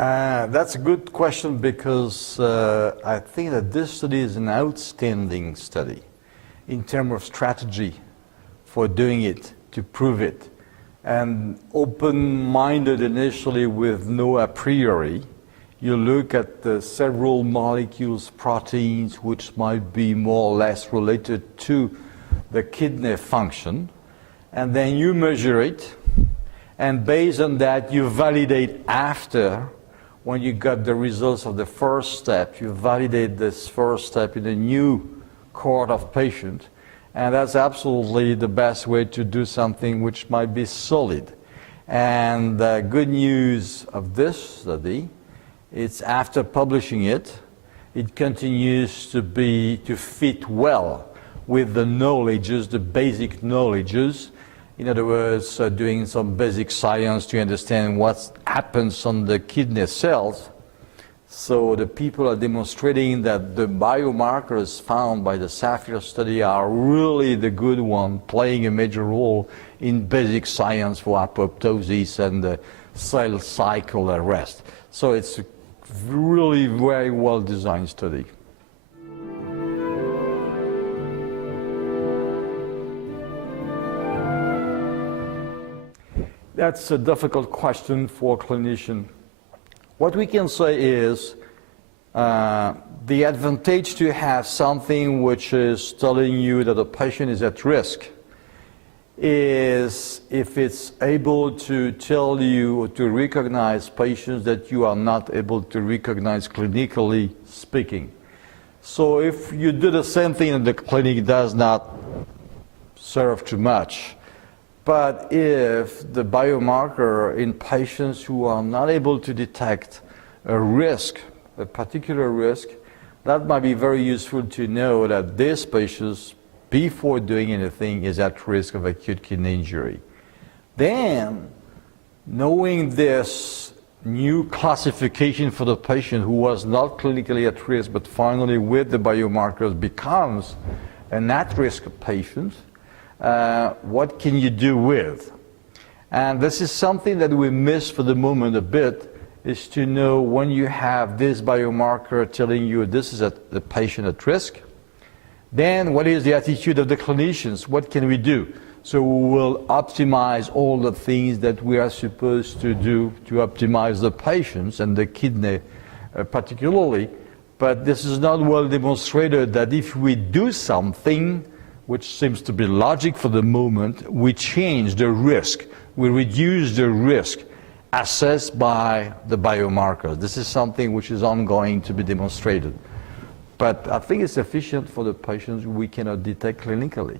That's a good question because I think that this study is an outstanding study in terms of strategy for doing it, to prove it, and open-minded initially with no a priori. You look at the several molecules, proteins, which might be more or less related to the kidney function, and then you measure it, and based on that you validate after. When you got the results of the first step, you validate this first step in a new cohort of patients, and that's absolutely the best way to do something which might be solid. And the good news of this study, it's after publishing it, it continues to fit well with the knowledges, the basic knowledges. In other words, doing some basic science to understand what happens on the kidney cells. So the people are demonstrating that the biomarkers found by the Sapphire study are really the good one, playing a major role in basic science for apoptosis and the cell cycle arrest. So it's a really very well designed study. That's a difficult question for a clinician. What we can say is the advantage to have something which is telling you that a patient is at risk is if it's able to tell you or to recognize patients that you are not able to recognize clinically speaking. So if you do the same thing and the clinic does not serve too much, but if the biomarker in patients who are not able to detect a risk, a particular risk, that might be very useful to know that this patient, before doing anything, is at risk of acute kidney injury. Then, knowing this new classification for the patient who was not clinically at risk, but finally with the biomarkers becomes an at-risk patient, what can you do with? And this is something that we miss for the moment a bit, is to know when you have this biomarker telling you this is the patient at risk, then what is the attitude of the clinicians? What can we do? So we will optimize all the things that we are supposed to do to optimize the patients and the kidney particularly, but this is not well demonstrated that if we do something which seems to be logic for the moment, we change the risk, we reduce the risk assessed by the biomarkers. This is something which is ongoing to be demonstrated. But I think it's sufficient for the patients we cannot detect clinically.